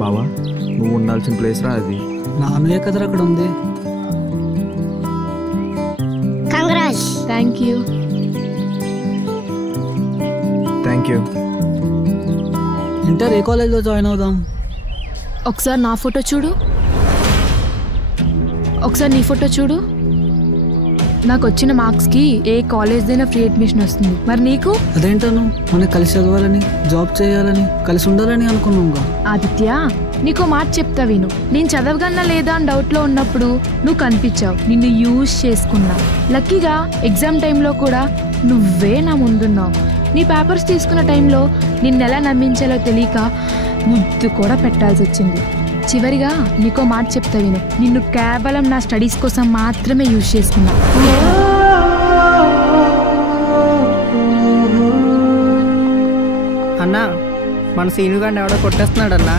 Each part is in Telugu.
బావా నువ్వు ఉండాల్సిన ప్లేస్ రా అది. నాన్నయ్య కదరా అక్కడ ఉంది. Congrats. Thank you. Thank you. Inter ఏ కాలేజ్లో జాయిన్ అవుదాం? ఒకసారి నా ఫోటో చూడు, ఒకసారి నీ ఫోటో చూడు. నాకు వచ్చిన మార్క్స్కి ఏ కాలేజ్దైనా ఫ్రీ అడ్మిషన్ వస్తుంది. మరి నీకు? అదేంటను మనకి కలిసి చదవాలని, జాబ్ చేయాలని, కలిసి ఉండాలని అనుకున్నాంగా. ఆదిత్య, నీకో మాట చెప్తా విను. నేను చదవగలనా లేదా అని డౌట్లో ఉన్నప్పుడు నువ్వు కనిపించావు, నిన్ను యూజ్ చేసుకున్నా. లక్కీగా ఎగ్జామ్ టైంలో కూడా నువ్వే నా ముందున్నావు. నీ పేపర్స్ తీసుకున్న టైంలో నిన్నెలా నమ్మించాలో తెలియక ముద్దు కూడా పెట్టాల్సి వచ్చింది. చివరిగా నీకో మాట చెప్తా విను. నిన్ను కేవలం నా స్టడీస్ కోసం మాత్రమే యూజ్ చేసుకున్నా. అన్నా, మన సీను గారిని ఎవడో కొట్టేస్తున్నాడన్నా.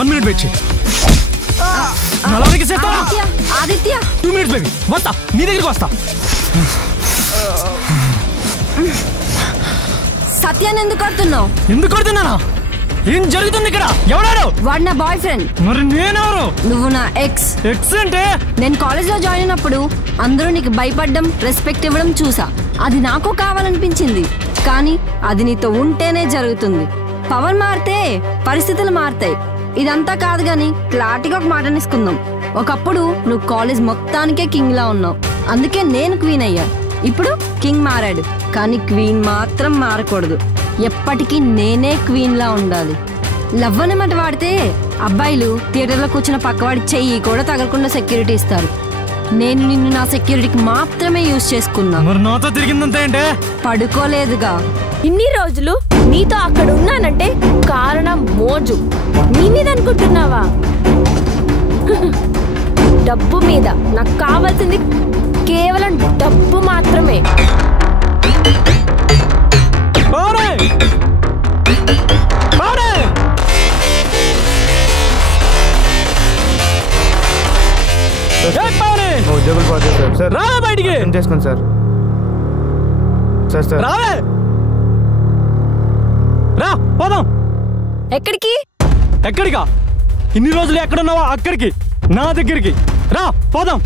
One minute wait. Aditya 2 minutes baby. వస్తా, నీ దగ్గరికి వస్తా. సత్యాన్ని ఎందుకు కొడుతున్నావు? ఎందుకు కొడుతున్నానా? ఏం జరుగుతుంది ఇక్కడ? ఎవడాడు? వాడు నా బాయ్ ఫ్రెండ్. మరి నేనెవరు? నువ్వు నా ఎక్స్. ఎక్స్ అంటే? నేను కాలేజ్లో జాయిన్ అయినప్పుడు అందరూ నీకు భయపడడం, రెస్పెక్ట్ ఇవ్వడం చూసా. అది నాకు కావాలనిపించింది, కానీ అది నీతో ఉంటేనే జరుగుతుంది. పవర్ మారితే పరిస్థితులు మారుతాయి. ఇదంతా కాదు గాని క్లారిటీగా ఒక మాట అనేసుకుందాం. ఒకప్పుడు నువ్వు కాలేజ్ మొత్తానికే కింగ్ లా ఉన్నావు, అందుకే నేను క్వీన్ అయ్యా. ఇప్పుడు కింగ్ మారాడు, కానీ క్వీన్ మాత్రం మారకూడదు. ఎప్పటికీ నేనే క్వీన్ లా ఉండాలి. లవ్ అనే మాట వాడితే అబ్బాయిలు థియేటర్లో కూర్చున్న పక్కవాడి చెయ్యి కూడా తగలకుండా సెక్యూరిటీ ఇస్తారు. నేను నిన్ను నా సెక్యూరిటీకి మాత్రమే యూజ్ చేసుకున్నా. మరి నాతో తిరిగిందంతా ఏంటే? పడుకోలేదుగా. ఇన్ని రోజులు నీతో అక్కడ ఉన్నానంటే కారణం మోజు. నీ మీద అనుకుంటున్నావా? డబ్బు మీద. నాకు కావాల్సింది కేవలం డబ్బు మాత్రమే. ఉద్యోగులు పోతారు సార్. రా బయటికి. ఏం చేసుకోండి సార్. సార్ సార్ రావే. రా పోదాం. ఎక్కడికి? ఎక్కడికా? ఇన్ని రోజులు ఎక్కడున్నావా అక్కడికి, నా దగ్గరికి రా పోదాం.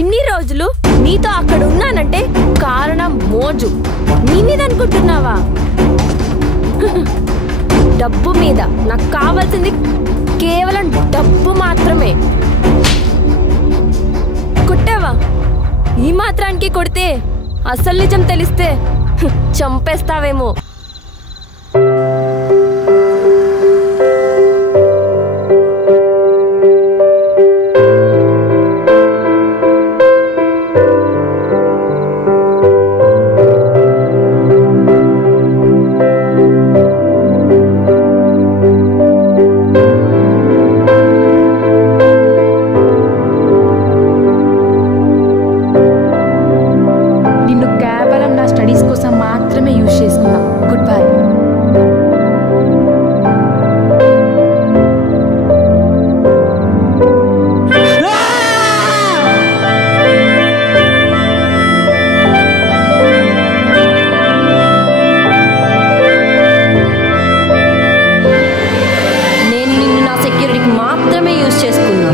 ఇన్ని రోజులు నీతో అక్కడ ఉన్నానంటే కారణం మోజు. నీ మీద అనుకుంటున్నావా? డబ్బు మీద. నాకు కావాల్సింది కేవలం డబ్బు మాత్రమే. కొట్టావా? ఈ మాత్రానికి కొడితే అసలు నిజం తెలిస్తే చంపేస్తావేమో. నిన్ను కేవలం నా స్టడీస్ కోసం మాత్రమే యూజ్ చేసుకున్నా. Good bye. నేను నిన్ను నా సెక్యూరిటీకి మాత్రమే యూజ్ చేసుకున్నా.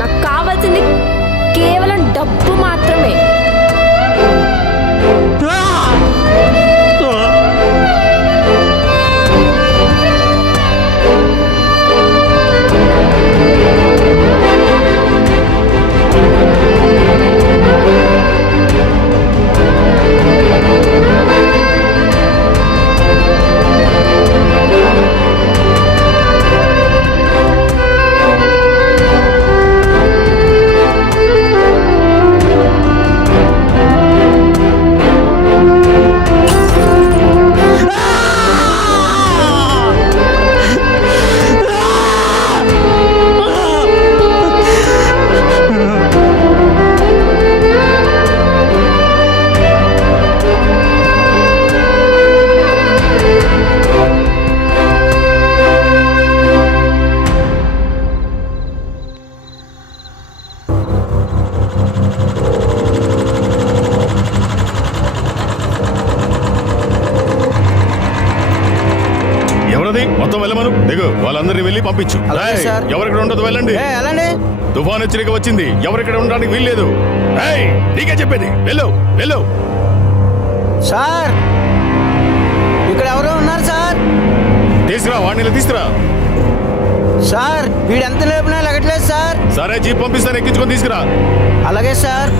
నాకు కావాల్సింది కేవలం డబ్బు మాత్రమే. మొత్తం వెళ్ళమను. దిగు, వాళ్ళందరినీ వెళ్ళి పంపించు. అలాగే ఏయ్, సార్. ఎవరిక్కడ ఉండదు వెళ్ళండి. వెళ్ళండి. తుఫాన్ హెచ్చరిక వచ్చింది, ఎవరిక్కడ ఉండడానికి వీల్లేదు. ఏయ్, నీకే చెప్పేది, వెళ్ళు వెళ్ళు. సార్ ఇక్కడ ఎవరో ఉన్నారు సార్. తీసుకురా, వాడిని తీసుకురా. సార్ వీడు ఎంత లేపినా లగట్లేదు సార్. సరే, జీప్ పంపిస్తాను, ఎక్కించుకొని తీసుకురా. అలాగే సార్.